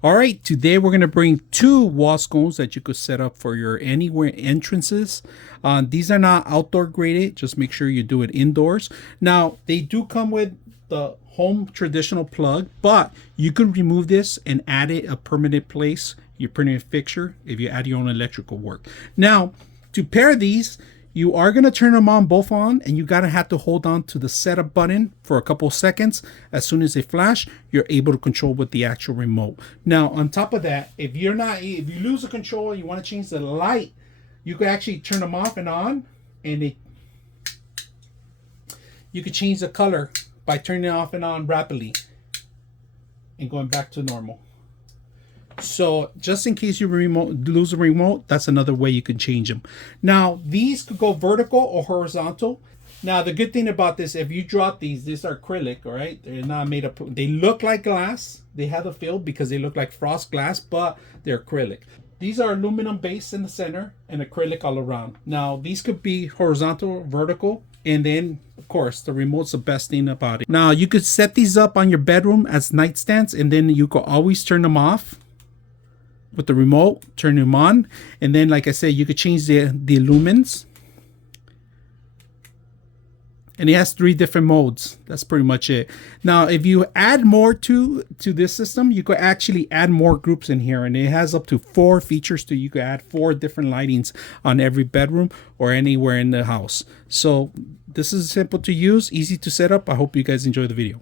All right, today we're going to bring two wall scones that you could set up for your anywhere entrances. These are not outdoor graded. Just make sure you do it indoors. Now, they do come with the home traditional plug, but you can remove this and add it a permanent place, your permanent fixture, if you add your own electrical work. Now, to pair these, you are going to turn them on both on, and you gotta have to hold on to the setup button for a couple seconds. As soon as they flash, you're able to control with the actual remote. Now, on top of that, if you lose the control and you want to change the light, you can actually turn them off and on, and you can change the color by turning it off and on rapidly and going back to normal. So just in case you lose a remote, that's another way you can change them. Now, these could go vertical or horizontal. Now, the good thing about this, if you drop these are acrylic, all right? They're not made up. They look like glass. They have a feel because they look like frost glass, but they're acrylic. These are aluminum base in the center and acrylic all around. Now, these could be horizontal or vertical. And then, of course, the remote's the best thing about it. Now, you could set these up on your bedroom as nightstands, and then you could always turn them off with the remote, turn them on, and then, like I said, you could change the lumens. And it has 3 different modes. That's pretty much it. Now, if you add more to this system, you could actually add more groups in here, and it has up to 4 features. You could add 4 different lightings on every bedroom or anywhere in the house. So this is simple to use, easy to set up. I hope you guys enjoy the video.